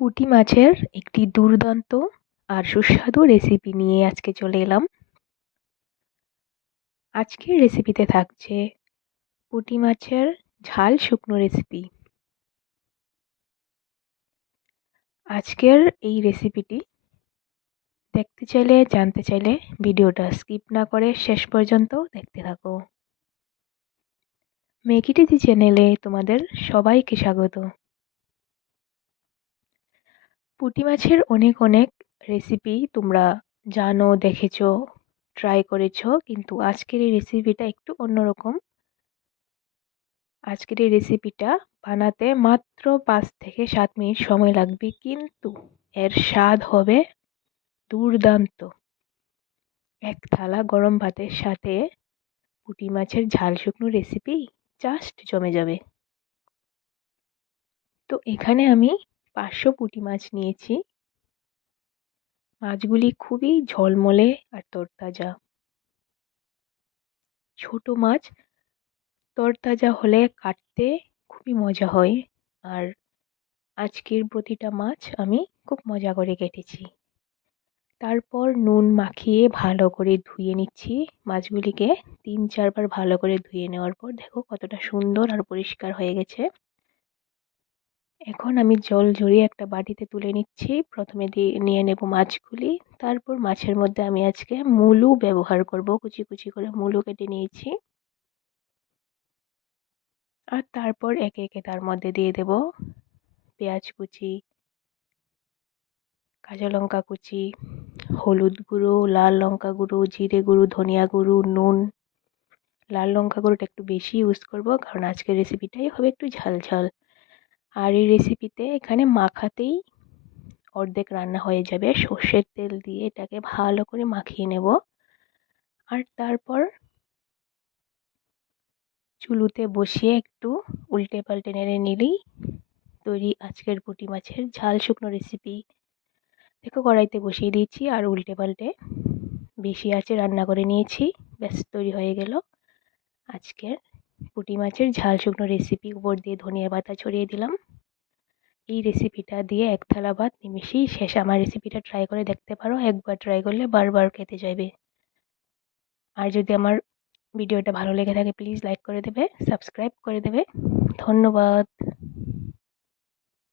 পুঁটি মাছের একটি দুর্দান্ত আর সুস্বাদু রেসিপি নিয়ে আজকে চলে এলাম। আজকের রেসিপিতে থাকছে পুঁটি মাছের ঝাল শুকনো রেসিপি। আজকের এই রেসিপিটি দেখতে চাইলে, জানতে চাইলে ভিডিওটা স্কিপ না করে শেষ পর্যন্ত দেখতে থাকো। মেকিটিজি চ্যানেলে তোমাদের সবাইকে স্বাগত। পুঁটি মাছের অনেক অনেক রেসিপি তোমরা জানো, দেখেছো, ট্রাই করেছো, কিন্তু আজকের এই রেসিপিটা একটু অন্যরকম। আজকের এই রেসিপিটা বানাতে মাত্র 5 থেকে 7 মিনিট সময় লাগবে, কিন্তু এর স্বাদ হবে দুর্দান্ত। এক থালা গরম ভাতের সাথে পুঁটি মাছের ঝাল শুকনো রেসিপি জাস্ট জমে যাবে। তো এখানে আমি 500 পুঁটি মাছ নিয়েছি। মাছগুলি খুবই ঝলমলে আর তরতাজা। ছোট মাছ তরতাজা হলে কাটতে খুবই মজা হয়, আর আজকের প্রতিটা মাছ আমি খুব মজা করে কেটেছি। তারপর নুন মাখিয়ে ভালো করে ধুয়ে নিচ্ছি মাছগুলিকে। 3-4 বার ভালো করে ধুয়ে নেওয়ার পর দেখো কতটা সুন্দর আর পরিষ্কার হয়ে গেছে। এখন আমি জল ঝরিয়ে একটা বাটিতে তুলে নিচ্ছি। প্রথমে নিয়ে নেব মাছগুলি। তারপর মাছের মধ্যে আমি আজকে মুলো ব্যবহার করব। কুচি কুচি করে মুলো কেটে নিয়েছি। আর তারপর একে একে তার মধ্যে দিয়ে দেব পেঁয়াজ কুচি, কাঁচা লঙ্কা কুচি, হলুদ গুঁড়ো, লাল লঙ্কা গুঁড়ো, জিরে গুঁড়ো, ধনিয়া গুঁড়ো, নুন। লাল লঙ্কা গুঁড়োটা একটু বেশি ইউজ করব, কারণ আজকের রেসিপিটাই হবে একটু ঝাল ঝাল। আর এই রেসিপিতে এখানে মাখাতেই অর্ধেক রান্না হয়ে যাবে। সর্ষের তেল দিয়ে এটাকে ভালো করে মাখিয়ে নেব। আর তারপর চুলোতে বসিয়ে একটু উল্টে পাল্টে নেড়ে নিলেই তৈরি আজকের পুঁটি মাছের ঝাল শুকনো রেসিপি। দেখো কড়াইতে বসিয়ে দিয়েছি আর উল্টে পাল্টে বেশি আঁচে রান্না করে নিয়েছি। ব্যাস তৈরি হয়ে গেল আজকের পুঁটি মাছের ঝাল শুকনো রেসিপি। উপর দিয়ে ধনিয়া পাতা ছড়িয়ে দিলাম। এই রেসিপিটা দিয়ে এক থালা ভাত নিমেষেই শেষ। আমার রেসিপিটা ট্রাই করে দেখতে পারো। একবার ট্রাই করলে বারবার খেতে চাইবে। আর যদি আমার ভিডিওটা ভালো লেগে থাকে প্লিজ লাইক করে দেবে, সাবস্ক্রাইব করে দেবে। ধন্যবাদ।